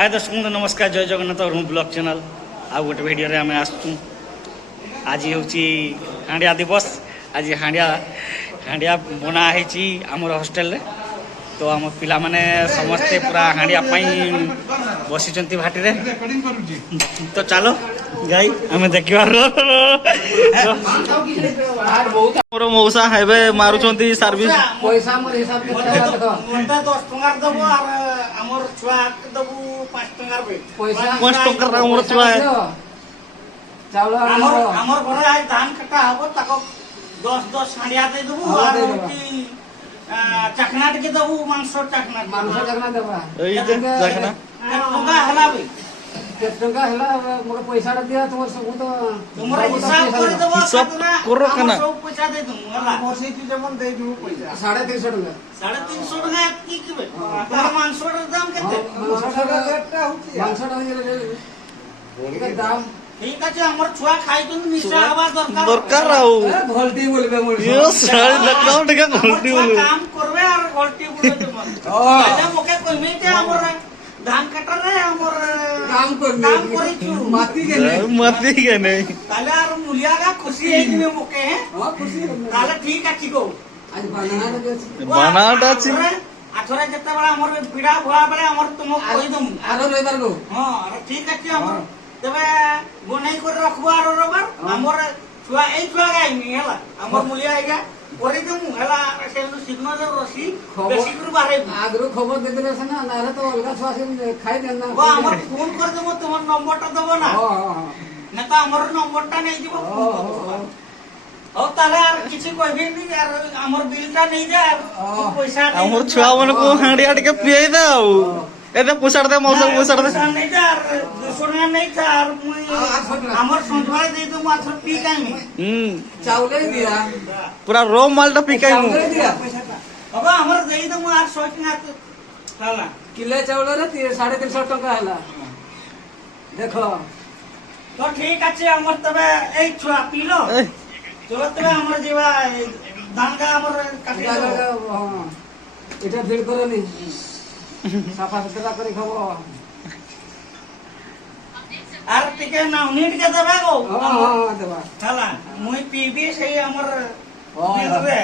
हाय दर्शक बंधु नमस्कार जय जगन्नाथ और ब्लॉग चैनल आउ गोटे भिडियो आम आसचु आज हूँ हांडिया दिवस आज हांडिया बना है आमर हॉस्टेल रे तो आम पिला माने समस्ते पूरा हांडिया बसी भाटी रे तो चलो जाई आम देखा मोर मौसा हेबे मारुचंती सर्विस पैसा मोर हिसाब के देखो मते 10 टंका दबो और हमर छुआ दबो 5 टंका रे पैसा 5 टंका रे हमर छुआ चावल हमर घरे आज धान कटा हबो ताको 10 हांडिया दे दबो और की चखना के दबो मांस चखना देबा एई जे चखना टंका हला बे टंका हला मोर पैसा दिया तुम सब तो तुमरा हिसाब कर देबो हिसाब करो कना सब पैसा दे दूं हला मोसी की जमन दे दूं पैसा 350 टका 350 टका की केबे तोर मांस र दाम केते मांस रे दाम ठीक আছে আমার ছুয়া খাই কিন্তু নিশ্চয় হওয়া দরকার দরকার রাও ঘলটি বলবে মোর ইও সাড়ে দেখাও টাকা ঘলটি বলবে কাম করবে আর ঘলটি বলবে তাহলে মোকে কইমেই তে আমার ধান কাটারে আমার কাম করবে কাম করিছু মাতি কে নেই তাহলে আর মুলিয়াগা খুশি হই দিবে মোকে খুশি তাহলে ঠিক আছে গো আজ বানানা দে বানাটা আছে আছরে যেতে বেলা আমার বিড়া ভয়া বেলা আমার তুমি কই দম আরো রইবার গো হ্যাঁ আর ঠিক আছে আমার তবে বনাই করে রাখবো আর রবার আমার ছুয়া এই ছুয়া গাইনি হেলা আমার মুলিয়া আইগা করে দেমু হেলা সেনু সিগনাল রসি বেশি করে বাড়াই আগরু খবর দে দিলে না নারে তো অলগা ছুয়া খাই দেন না ও আমার ফোন করে দেবো তোমার নম্বরটা দেবো না না তো আমার নম্বরটা নেই দিব ও তাহলে আর কিছু কইবি নি আর আমার বিলটা নেই যা আর পয়সা আমার ছুয়া মনকু হাঁড়িয়া টিকে পিয়াই দাও এটা পুষাড় দে মৌসা পুষাড় দে নেই যা আর 200 টাকা নেই যা আর মুই আমার সঞ্জয় দেই তো মাত্র পি কাইনি চাউলে দিয়া পুরা র মালটা পিকাই মু চাউলে দিয়া বাবা আমার দেই তো আর 100 টাকা তালা কিলে চাউল রে 350 টাকা হলা দেখো তো ঠিক আছে আমার তবে এই ছুয়া পিলো চলো তবে আমার যেবা ধানটা আমার কাটি এটা ভিড় করে নি সাফা সুতরা করে খাবো আর টিকে না উনিট কে দেবা গো দেবা তালা মুই পিবি সেই আমার বিল রে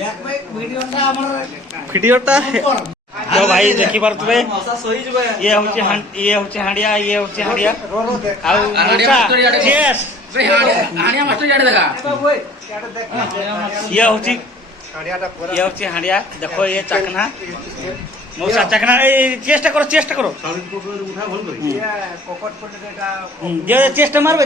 দেখ ভাই ভিডিওটা আমার ভিডিওটা तो भाई देखि पारतबे ये होचे हांडिया आउ यस हानिया मास्टर जाडे देखा ये होचे हांडिया देखो ये चखना मौसा चखना ए चेष्टा करो ये चेष्टा मारबे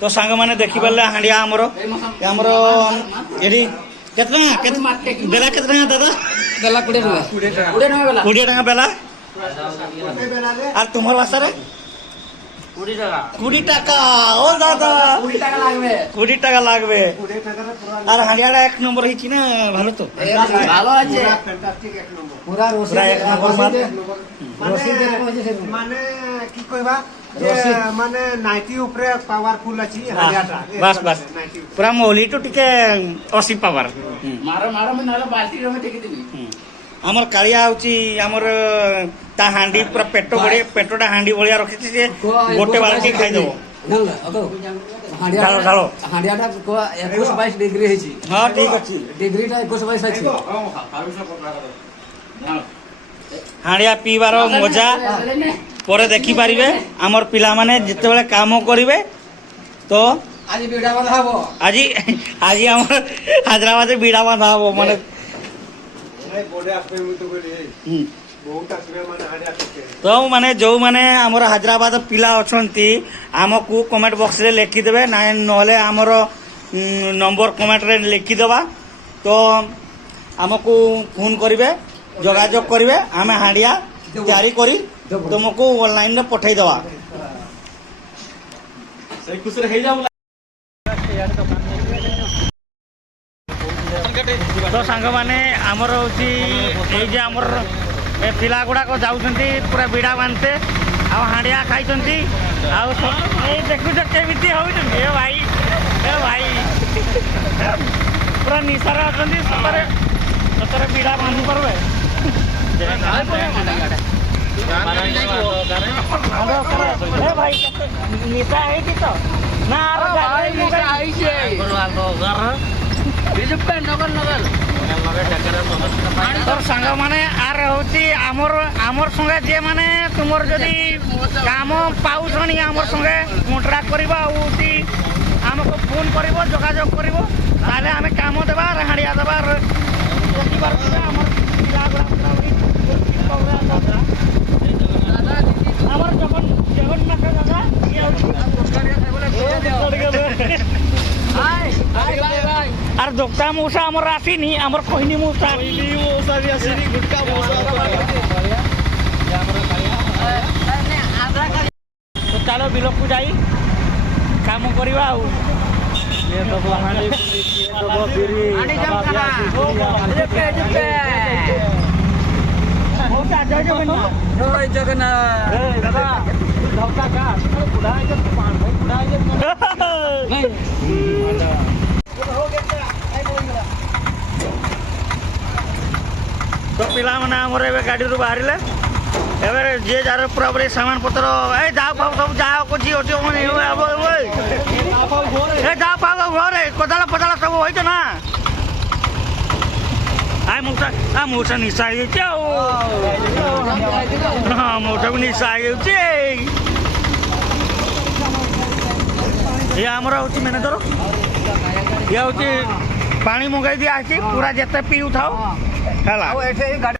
तो सांग माने देखि पाले हांडिया हमर एडी केतना बेला केतना दादा बेला 20 टका 20 टका बेला আর তোমার ভাষা রে 20 টাকা ও দাদা 20 টাকা লাগবে 20 টাকা লাগবে আর হাঁড়িয়াটা এক নম্বর হইছি না ভালো তো ভালো আছে ফ্যান্টাস্টিক এক নম্বর পুরা রসি এক নম্বর রসি মানে কি কইবা মানে 90 উপরে পাওয়ারফুল আছে হাড়িয়াটা বাস পুরা মৌলি তো টিকে 80 পাওয়ার মারো মই নালে বালতি রে টেকি দিবি আমার কালিয়া হচ্ছে আমার তা হাঁডি পুরা পেটটা হাঁডি ভলিয়া রখিছি যে গোটে বালতি খাই দেব ঢালো হাঁড়িয়াটা 21-22 ডিগ্রি হইছি হ্যাঁ ঠিক আছে ডিগ্রিটা 21-22 আছে হাঁড়িয়া পিবার মজা পরে দেখি পারিবে আমার পিলা মানে যেতেবেলে কাম করিবে তো আজি বিড়া বাঁধা হবো আজি আমার হায়দ্রাবাদে বিড়া বাঁধা হবো মানে তো মানে जो माने हमर हैदराबाद पिला अछंती हमकु कमेंट बॉक्स रे लिखि देबे ना नहले हमर नंबर कमेंट रे लिखि देबा तो हमकु फोन करिवे जोगाजोग करिवे हमें हांडिया तैयारी करी तुमको ऑनलाइन रे पठाई देबा सही खुश रे हे जाऊ तो सांग माने हमर होची ए जे हमर पिला गुड़ाक जाऊँ पूरा बिड़ा बांधते आ हांडिया खाई ଆଉ ଏଇ ଦେଖୁଛ କେମିତି ହଉଛନ୍ତି ଏ ଭାଇ ପୁରା ନିଶାରେ ଅଛନ୍ତି ସତରେ ସତରେ ବିଡ଼ା ବାନ୍ଧି ପାରିବେ ଏ ଭାଇ କେତେ ନିଶା ହେଇଛି ତ ନା তোর সাঙ্গ মানে আর হচ্ছে আমার সঙ্গে যে মানে তোমার যদি কাম পাউছনি আমার সঙ্গে কন্ট্রাক্ট করিবা আর হচ্ছে আমাকে ফোন করিব যোগাযোগ করিব তাহলে আমি কাম দেবা হাড়িয়া দেবা প্রতিবার আমার আমার জগন্নাথ দাদা আর দোক্তা মৌসা আমার আসেনি আমার কহিনি মৌসা তো চালো বিলকু যাই কাম করিবা ଆଉ মৌসা জয় জগন্নাথ জয় জগন্নাথ দাদা ধক্কা কা বুড়া আইছে পান ভাই বুড়া আইছে তো ପିଲାମାନେ ଆମର ଏବେ ଗାଡ଼ିରୁ ବାହାରିଲେ ଏବେ ଯିଏ ଯାହାର ପୁରାପୁରି ସାମାନ ପତ୍ର ଏ ଯାହା ପାଉ ସବୁ ଯାହା ଅଛି ଅଛି ମାନେ ଏ ଯାହା ପାଉ ଘରେ କୋଦାଳ ଫୋଦାଳ ସବୁ ହୋଇଛ ନା ମଉସା ନିଶା ହେଇଯାଇଛି ଆଉ ହଁ ମଉସାକୁ ନିଶା ହେଇଯାଉଛି ଇଏ ଆମର ହେଉଛି ମ୍ୟାନେଜର ଇଏ ହେଉଛି ପାଣି ମଗାଇ ଦିଆ ହେଇଛି ପୁରା ଯେତେ ପିଉଥାଉ ହେଲା